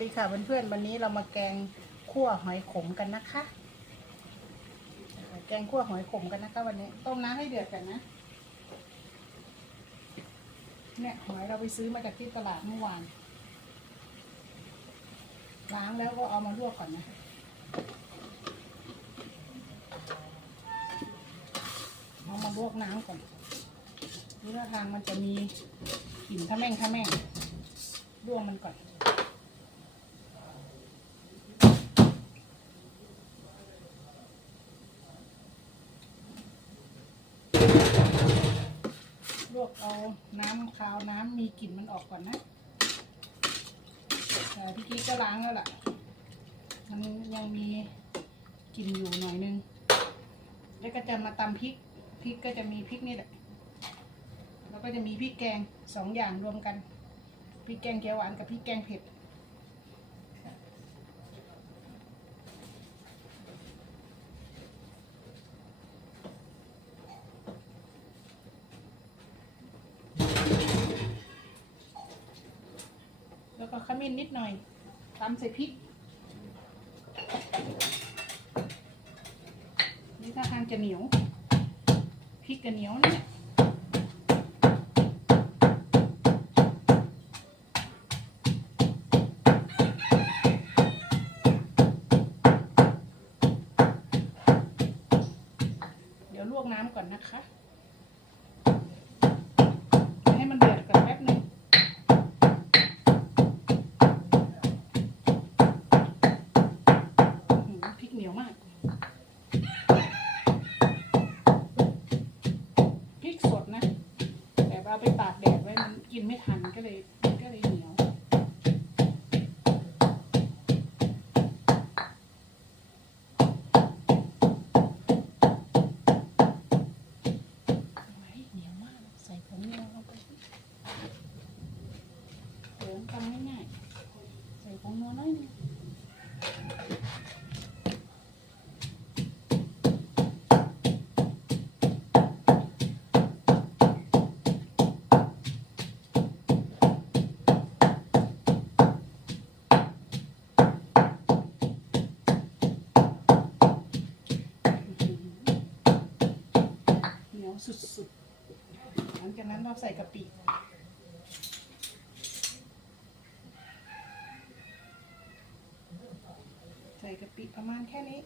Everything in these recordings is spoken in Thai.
สวัสดีค่ะเพื่อนๆวันนี้เรามาแกงคั่วหอยขมกันนะคะ แกงคั่วหอยขมกันนะคะ วันนี้ต้มน้ำให้เดือดกันนะเนี่ยหอยเราไปซื้อมาจากที่ตลาดเมื่อวานล้างแล้วก็เอามาลวกก่อนนะเอามาลวกน้ำก่อนนี่ท่าทางมันจะมีกลิ่นทะแม่งทะแม่งลวกมันก่อน วกเอาน้ำคาวน้ำมีกลิ่นมันออกก่อนนะแต่พี่กี้ก็ล้างแล้วล่ะ มันยังมีกลิ่นอยู่หน่อยนึง แล้วก็จะมาตำพริก พริกก็จะมีพริกนี่แหละ แล้วก็จะมีพริกแกงสองอย่างรวมกัน พริกแกงเขียวหวานกับพริกแกงเผ็ด แล้วก็ข มิ้นนิดหน่อยตำใส่พริก นี่ถ้าทางจะเหนียวพริกจะเหนียวเนี่ยเดี๋ยวลวกน้ำก่อนนะคะ สุดๆ หลังจากนั้นเราใส่กะปิใส่กะปิประมาณแค่นี้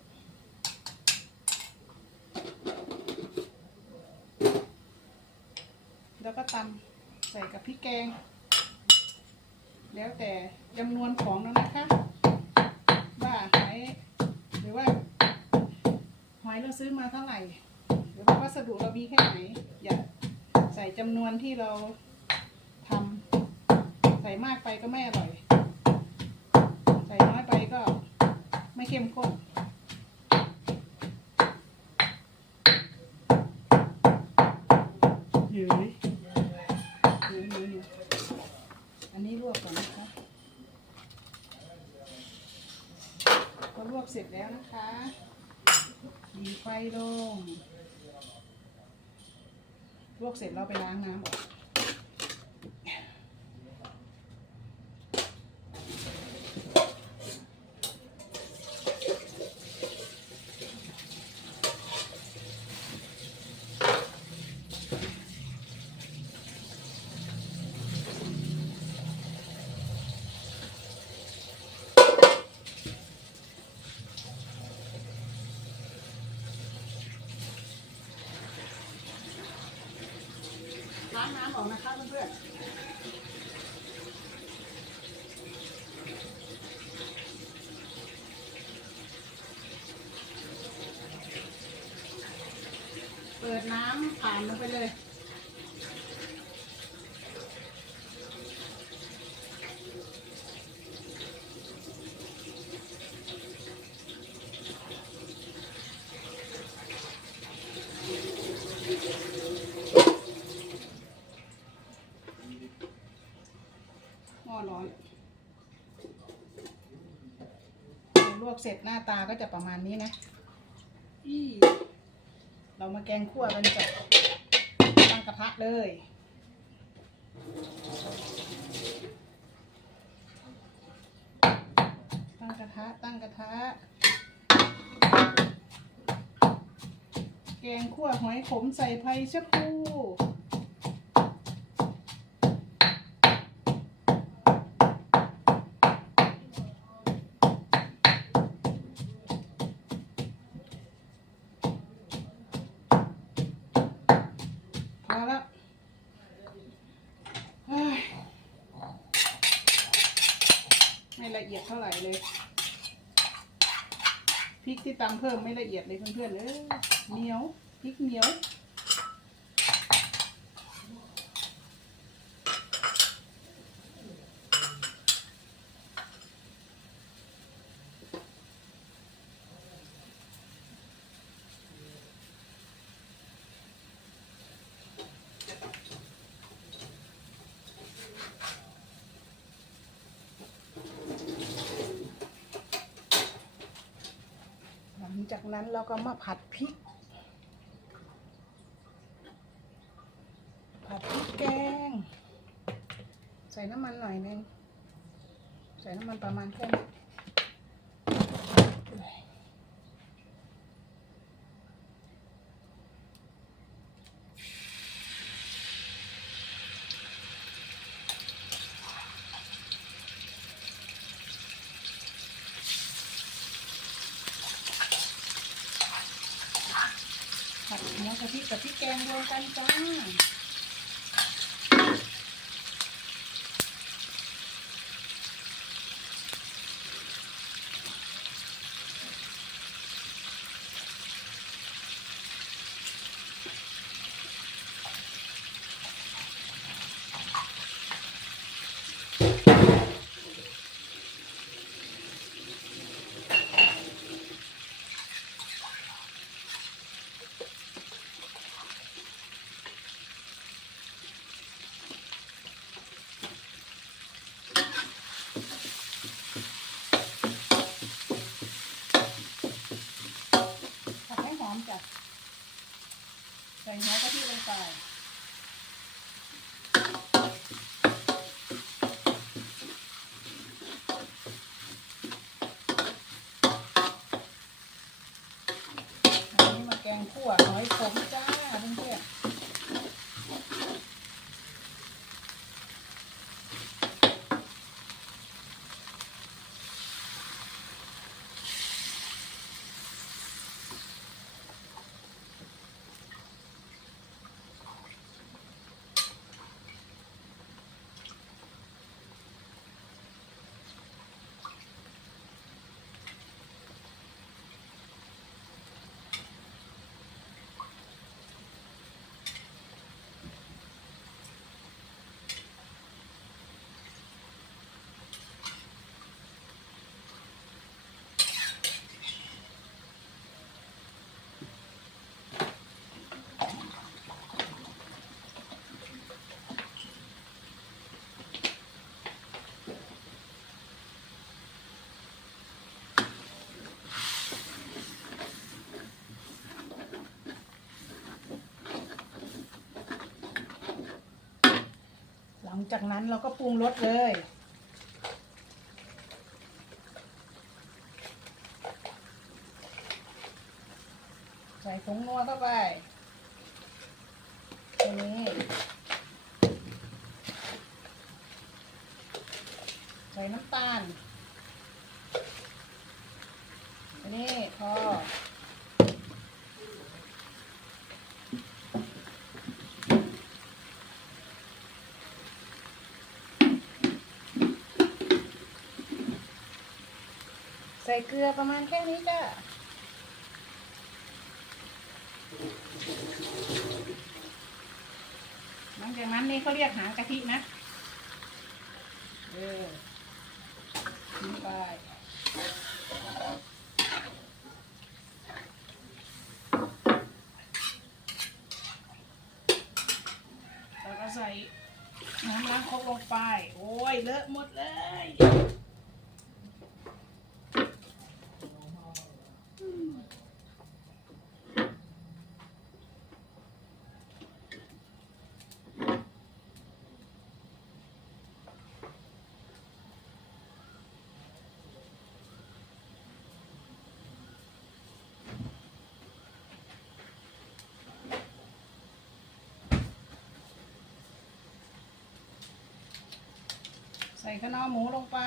แล้วก็ตำใส่กับพริกแกง แล้วแต่จำนวนของแล้วนะคะ ว่าหอยหรือว่าหอยเราซื้อมาเท่าไหร่ วัสดุเรามีแค่ไหน อย่าใส่จำนวนที่เราทำใส่มากไปก็ไม่อร่อย ใส่น้อยไปก็ไม่เข้มข้นเฮ้ยเฮ้ยเฮ้ยเฮ้ยอันนี้ลวกก่อนนะคะก็ลวกเสร็จแล้วนะคะดีไฟลง ลวกเสร็จเราไปล้างน้ำออก ออกนะคะเพื่อนๆเปิดน้ำผ่านลงไปเลย ร้อนลวกเสร็จหน้าตาก็จะประมาณนี้นะอีเรามาแกงคั่วกันจ้ะตั้งกระทะเลยตั้งกระทะตั้งกระทะแกงขั่วหอยขมใส่ไผ่ชะพูมาแล้วเฮ้ยไม่ละเอียดเท่าไหร่เลยพริกที่ ตำเพิ่มไม่ละเอียดเลยเพื่อนๆเอ้ยเหนียวพริกเหนียว จากนั้นเราก็มาผัดพริก ผัดพริกแกง ใส่น้ำมันหน่อยนึง ใส่น้ำมันประมาณแค่นี้ผัดหัวกะทิกับพ ริกแกงรวมกันจ้า ผัดให้หอมจ้ะ ใส่หัวกะทิลงไป อันนี้มาแกง คั่วหอยขม ลังจากนั้นเราก็ปรุงรสเลย ใส่ผงนัวเข้าไปตัวนี้ ใส่น้ำตาลอันนี้พอ ใส่เกลือประมาณแค่นี้จ้ะหลังจากนั้นนี่เขาเรียกหางกะทินะ เออทิ้งไปแล้วก็ใส่น้ำล้างครกลงไป โอ้ย เลอะหมดเลย ใส่ข้าวหนียวหมูลงไป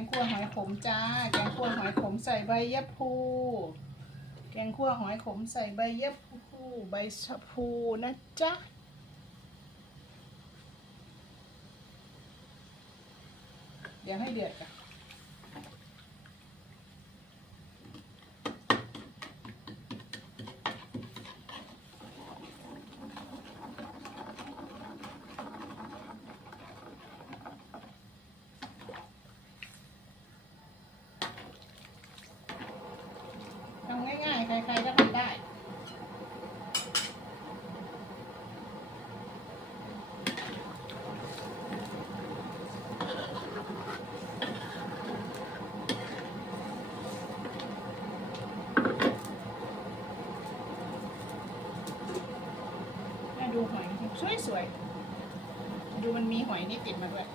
งคั่วหอยขมจ้า แกงคั่วหอยขมใส่ใบยะพูแกงคั่วหอยขมใส่ใบยะพูใบชะพูนะจ๊ะเดี๋ยวให้เดือดก่อนทำง่ายๆ ใครๆก็ทำได้ แม่ดูหอยสวยสวยๆดู มีหอยนี่ติดมาด้วย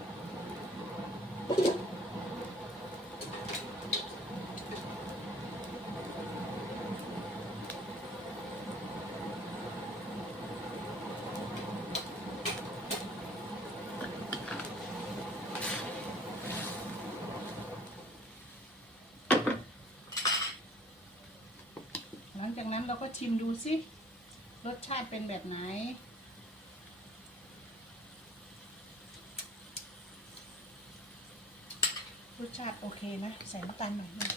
หลังจากนั้นเราก็ชิมดูสิรสชาติเป็นแบบไหน รส ชาติโอเคนะ ใส่น้ำตาลหน่อยนึง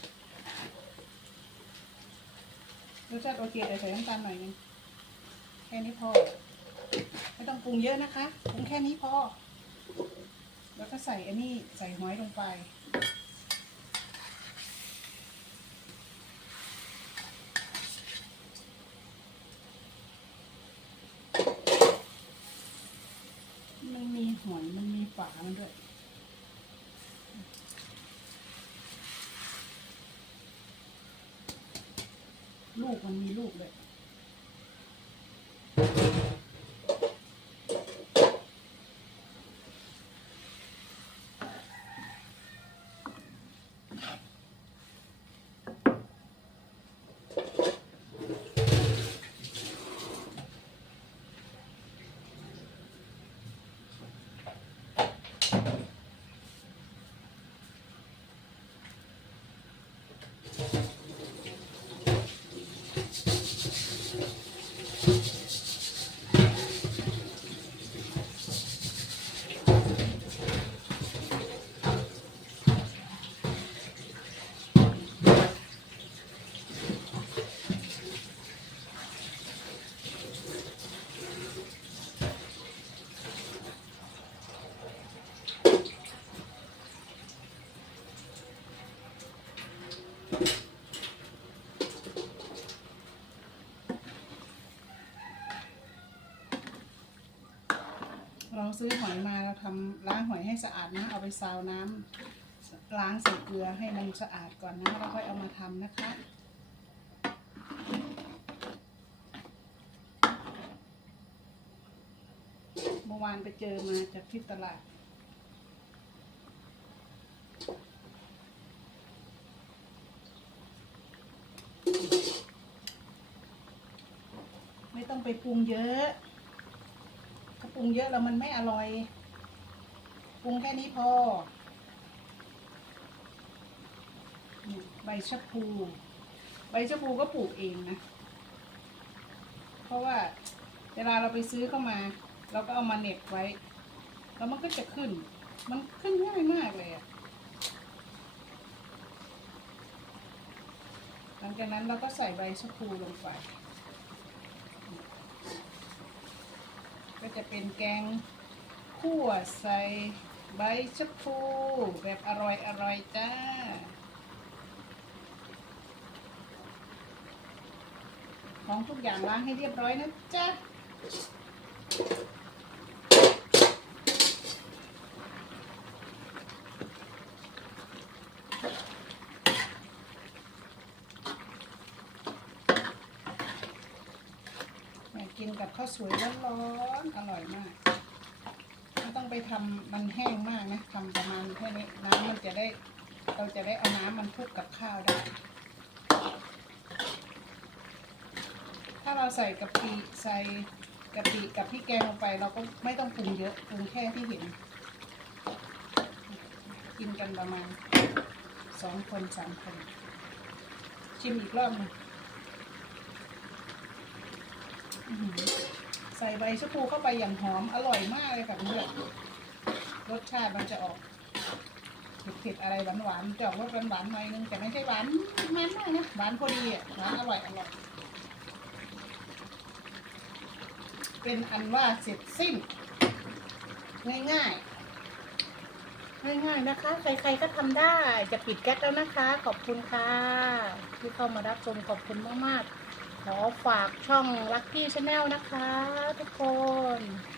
รสชาติโอเคแต่ใส่น้ำตาลหน่อยนึงแค่นี้พอ ไม่ต้องปรุงเยอะนะคะ ปรุงแค่นี้พอ แล้วก็ใส่อันนี้ใส่หอยลงไป มันมีหอย มันมีฝามันด้วย ลูกมันมีลูกเลย เราซื้อหอยมาเราทำล้างหอยให้สะอาดนะ เอาไปซาวน้ำล้างใส่เกลือให้มันสะอาดก่อนนะแล้วค่อยเอามาทำนะคะเมื่อวานไปเจอมาจากที่ตลาด ไม่ต้องไปปรุงเยอะ ถ้าปรุงเยอะแล้วมันไม่อร่อย ปรุงแค่นี้พอใบชะพู ใบชะพูก็ปลูกเองนะ เพราะว่าเวลาเราไปซื้อเข้ามา เราก็เอามาเหน็บไว้ แล้วมันก็จะขึ้น มันขึ้นง่ายมากเลยอะหลังจากนั้นเราก็ใส่ใบชะพูลงไป ก็จะเป็นแกงคั่วใส่ใบชะพู แบบอร่อยอร่อยจ้า ของทุกอย่างล้างให้เรียบร้อยนะจ๊ะ กิ นกับข้าวสวยร้อนๆอร่อยมากไม่ต้องไปทำมันแห้งมากนะทำประมาณแค่นี้น้ำมันจะได้ เราจะได้เอาน้ำมันคลุกกับข้าวได้ ถ้าเราใส่กะปิใส่กะปิกับพริกแกงลงไป เราก็ไม่ต้องปรุงเยอะปรุงแค่ที่เห็น กินกันประมาณสองคนสามคนชิมอีกรอบหนึ่งอื้อหือ ใส่ใบชะพูเข้าไปอย่างหอมอร่อยมากเลยค่ะเพื่อนรสชาติมันจะออกเผ็ดๆอะไรหวานๆจะออกรสหวานๆหน่อยนึงแต่ไม่ใช่หวานมันมากนะหวานพอดีอะหวานอร่อยอร่อยเป็นอันว่าเสร็จสิ้น ง่ายๆ ง่ายๆนะคะ ใครๆก็ทำได้จะปิดแก๊สแล้วนะคะ ขอบคุณค่ะ ที่เข้ามารับชมขอบคุณมากๆ ขอฝากช่อง Lucky Channel นะคะทุกคน